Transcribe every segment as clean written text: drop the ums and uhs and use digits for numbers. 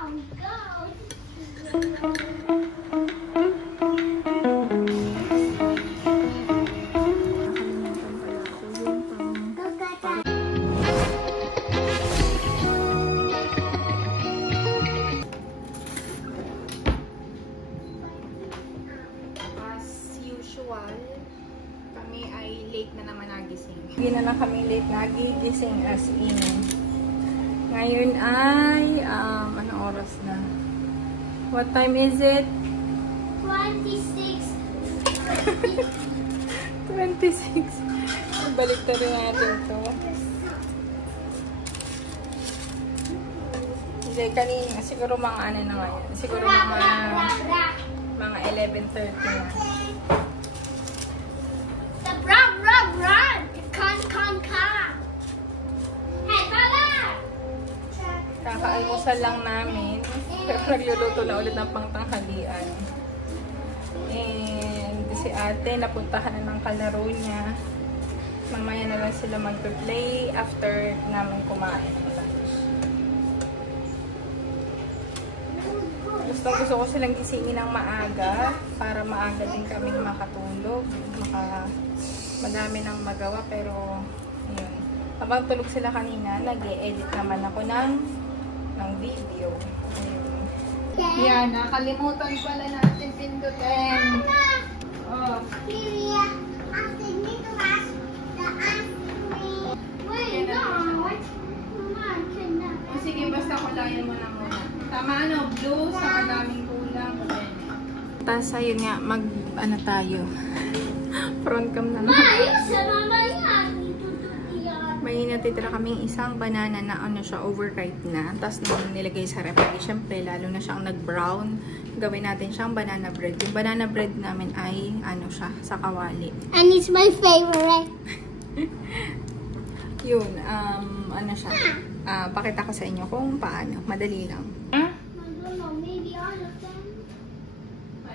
Kami ay late na naman nagising. Hindi na lang kami late nagigising as in. Ngayon ay, anong oras na? What time is it? 26. 26. Balik na rin natin to. Hindi, kanina. Siguro mga ano na ngayon. Siguro mga 11:30 na. Run! Con! Hey, Pala! Kaka-almusal lang namin. Pero nagluluto na ulit ng pangtanghalian. And si ate, napuntahan na ng kalaro niya. Mamaya na lang sila mag-play after namin kumain. Gusto ko silang gisingin ng maaga para maaga din kaming makatulog. Madami nang magawa, pero ayun. Habang tulog sila kanina, nag-e-edit naman ako ng video. Ayun. Yan, nakalimutan pala natin pindutin. Oh. Sige, basta kulayan mo na muna. Tama, ano? Blue, sa kadaming kulang. Tapos, ayun nga, ano tayo. Front cam na naman. May natitira kaming isang banana na ano siya, overripe na. Tapos nung nilagay sa rep, syempre lalo na siyang nag-brown. Gawin natin siyang banana bread. Yung banana bread namin ay ano siya, sa kawali. And it's my favorite. Yun, ano siya. Pakita ko sa inyo kung paano. Madali lang. I don't know, maybe all of them.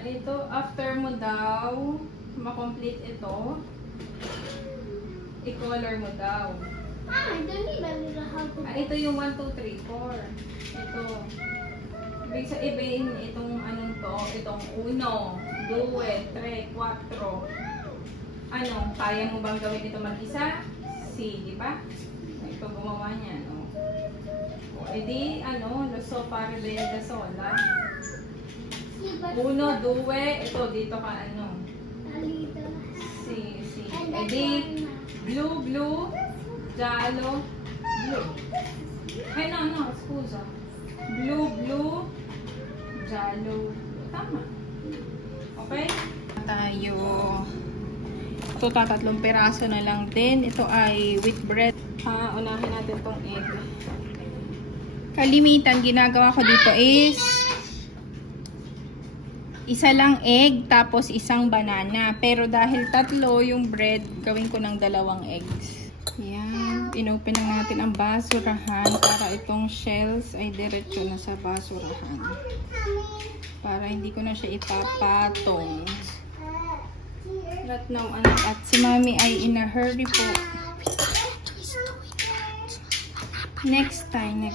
Ito, after mo daw ma-complete ito, i-color mo daw. I don't need a little help. Ito yung 1, 2, 3, 4. Ito. Ibig sabihin, itong anong to, itong 1, 2, 3, 4. Ano, kaya mo bang gawin ito mag-isa? Si, di ba? Ito gumawa niya, no? O, edi, ano, lo so pare benda sola. 1, 2, ito, dito ka, ano? Si. Edi, blue, giallo, blue. Ay, no, scusa. Blue, giallo, tama. Okay? Tayo. Ito, tatlong piraso na lang din. Ito ay wheat bread. Unahin natin tong egg. Kalimitan, ginagawa ko dito is isa lang egg, tapos isang banana. Pero dahil tatlo yung bread, gawin ko ng 2 eggs. Yan. Inopen na natin ang basurahan para itong shells ay diretso na sa basurahan. Para hindi ko na siya ipapatong. Right now, anak, at si mami ay in a hurry po. Next time.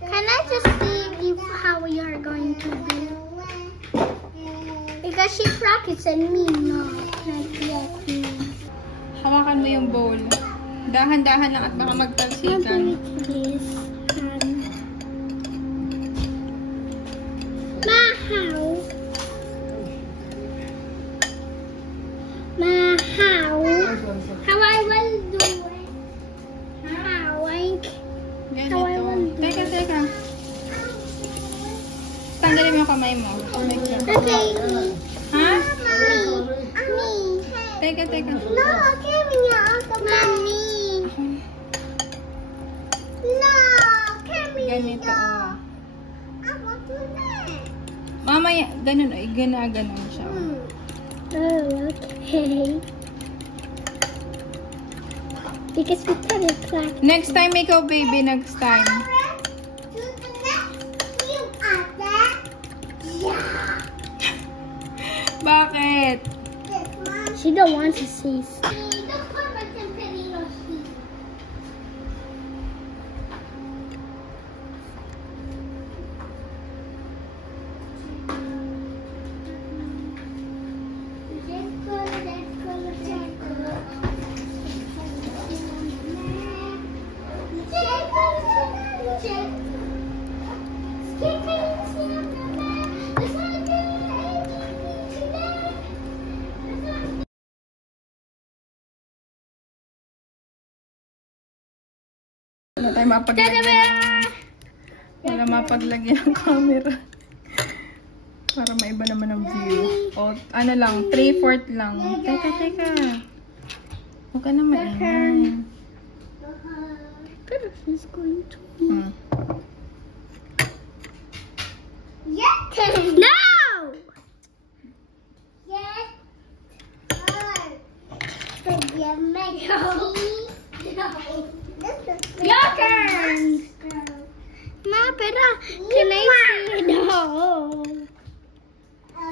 Can I just see how we are going to do? Because she practiced and me not. Hawakan mo yung bowl. Dahan-dahan lang at baka magtalsikan. How I will do it. Teka. Tanggalin mo yung kamay mo. Okay. Ha? Mommy. Teka. No, give me your Mommy. No, give me Ganito, oh. I want to that. Mamaya, ganun, ay ganun siya. Oh, okay. Because we put it like Next time, ikaw, baby, next time. Bakit? She don't want to see. Wala tayo mapaglagyan. Wala mapaglagyan ng camera. Para maiba naman ang view. O, ano lang, 3/4 lang. Teka. Huwag ka na maingay. Pero she's going to... Yes! No! Yes! Your turn! Ma, pero can I see? No.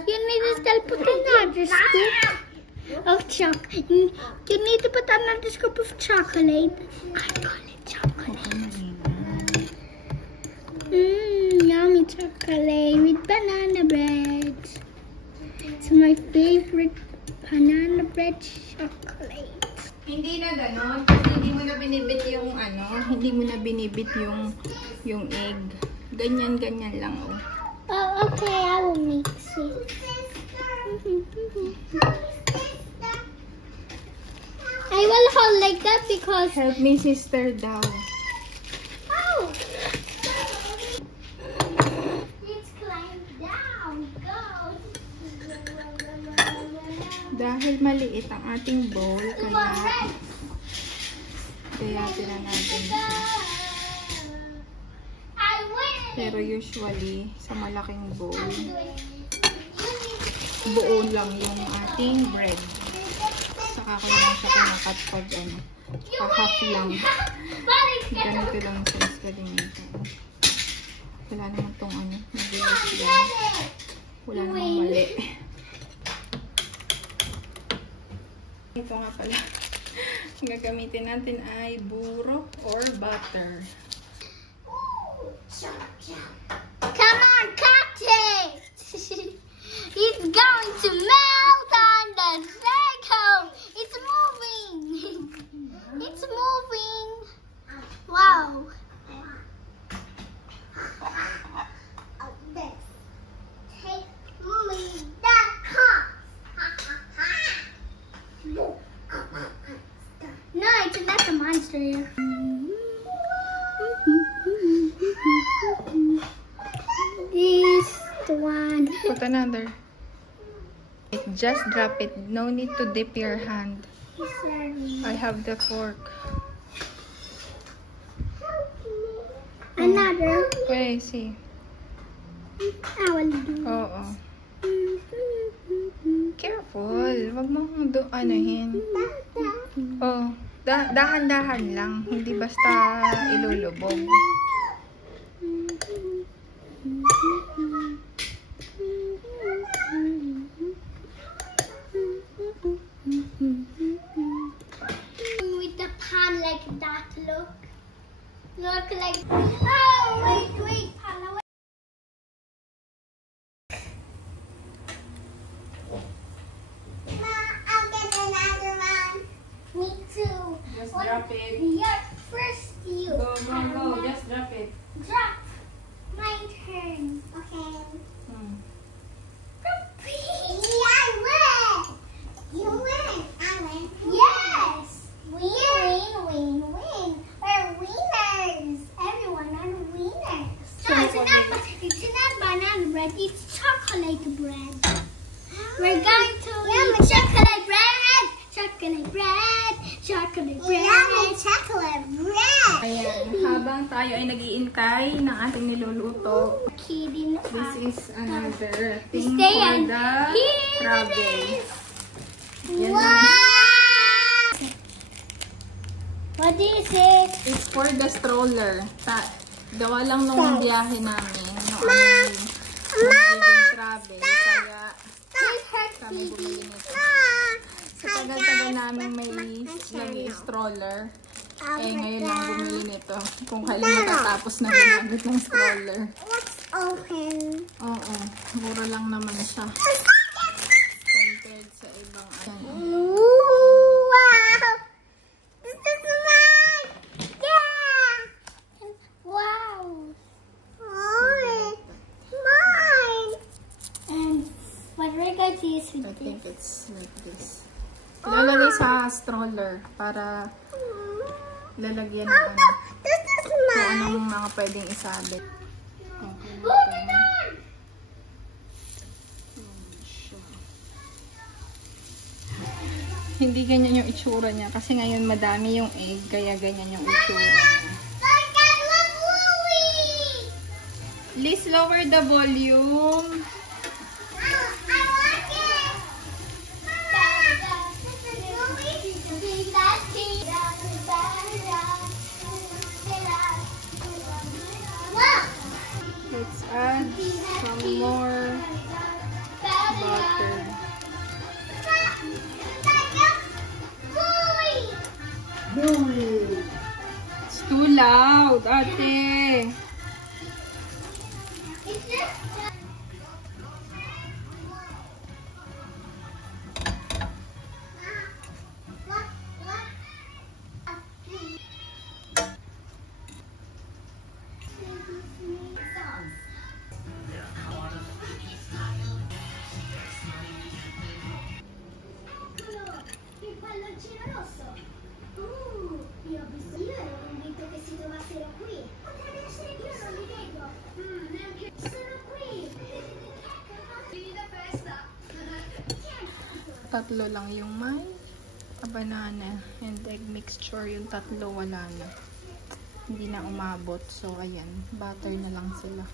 You need to still put another scoop of chocolate. You need to put another scoop of chocolate. I call it chocolate. Yummy chocolate with banana bread. It's my favorite banana bread chocolate. Hindi na ganon. Kasi hindi mo na binibit yung hindi mo na binibit yung egg. Ganyan lang, oh. Oh, okay, I will mix it. I will hold like that because... Help me, sister, daw. Oh! Let's climb down. Go! Dahil maliit ang ating bowl, kaya tira natin siya. Pero usually, sa malaking bowl, buo lang yung ating bread. Saka ko lang siya kinakat pag half lang. Ganito lang size kalimitan. Wala naman tong mabilis yan. Wala namang mali. Ito nga pala. Ang gagamitin natin ay burro or butter. Come on, catch it! It's going to melt on the circle. It's moving. It's moving. Wow. Take me that car. No, it's not the monster. This one. Put another. Just drop it. No need to dip your hand. I have the fork. Another. Wait, see. I will do. Oo. Careful. Wag mo anuhin. Oh, dahan-dahan lang. Hindi basta ilulubog. With the pan like that, look like. Oh, wait, pan, wait. Ma, I'll get another one. Me too. Just drop it. Yeah, first you. Go. Just drop it. Drop. My turn. Okay. Yeah, I win. You win. I win. Yes. We win. We're winners. Everyone are winners. No, it's not banana bread. It's chocolate bread. We're going to eat chocolate bread. Chocolate bread. Ayan, habang tayo ay nag-iintay ng ating niluluto, this is another thing for the travel. Wow! What is it? It's for the stroller. Gawa lang nung biyahe namin. Mama! Travel. Kaya kami bumili nito. Sa tagal-tagal namin may nag-stroller. Ngayon lang bumili nito. Kung kailan matatapos na ginamit ng stroller. Let's open. Oo. Mura lang naman siya. Compared sa ibang Wow! This is mine! Yeah! Wow! Mine! And what we're going to use with I think it's like this. Ilalagay sa stroller para lalagyan ng this is kung anong mga pwedeng isabit. Okay na Moving to. on! Hindi ganyan yung itsura niya. Kasi ngayon madami yung egg. Kaya ganyan yung itsura niya. Look at Louie! Please lower the volume. I like it! Let's add some more butter. It's too loud, ate. Io ho visto, io ero convinto che si trovassero qui. Potrebbe essere che io non li vedo. Neanche sono qui. Finita festa. Tatlo lang yung may banana and egg mixture. Yung tatlo wala na. Hindi na umabot. So, ayan. Butter na lang sila.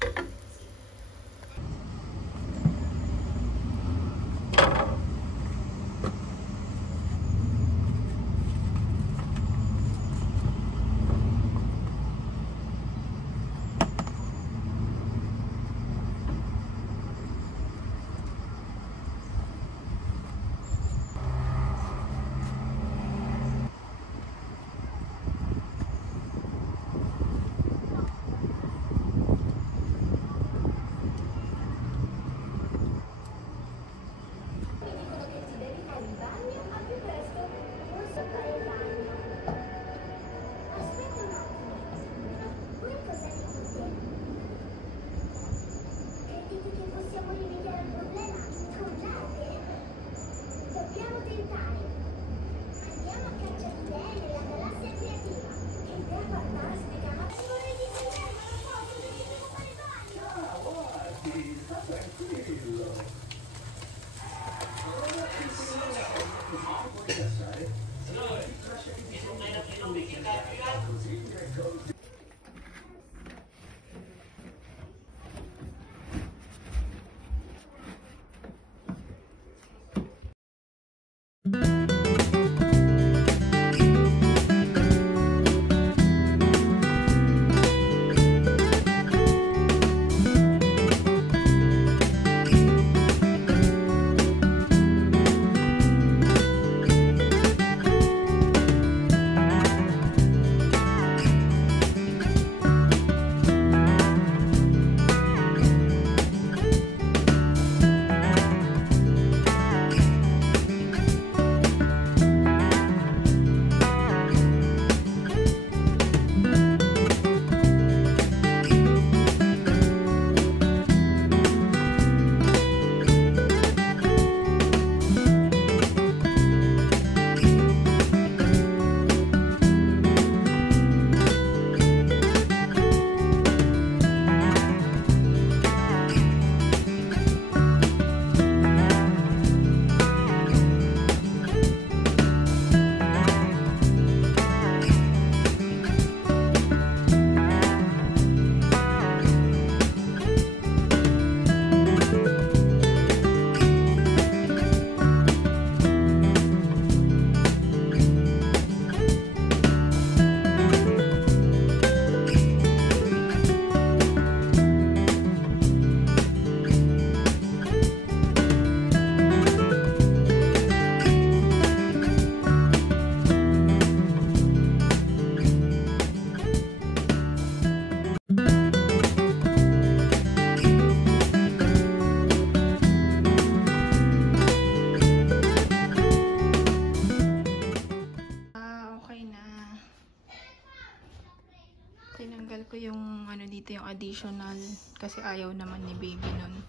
Tinanggal ko yung ano dito, yung additional kasi ayaw naman ni baby nun.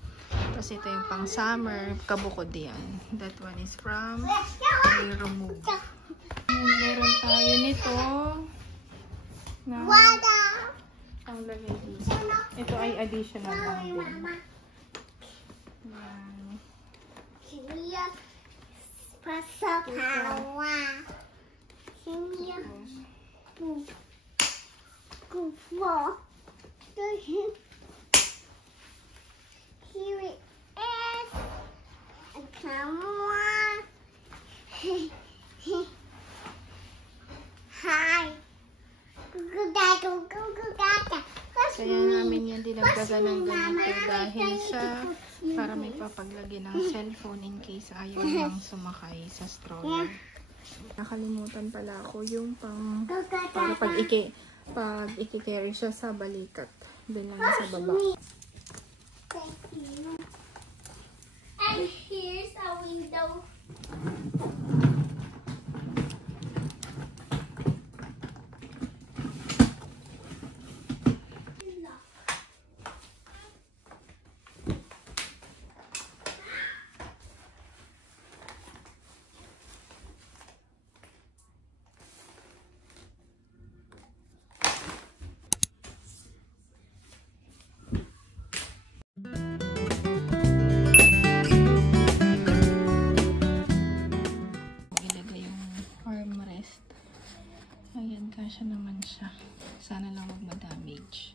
Tapos ito yung pang summer, kabukod yan. That one is from remove. Meron tayo nito na Ang lagay dito. Ito ay additional lang din. Yan. Here, pasapawa. Here, kupo. Here it is. A camera. Hi. Kaya namin yan dinagdagan ng ganito dahil sa para may papaglagay ng cellphone in case ayaw nang sumakay sa stroller. Nakalimutan pala ako yung para pag iki-carry siya sa balikat. Doon lang sa baba. Thank you. And here's a window. Ayan, kasya naman siya. Sana lang wag ma-damage.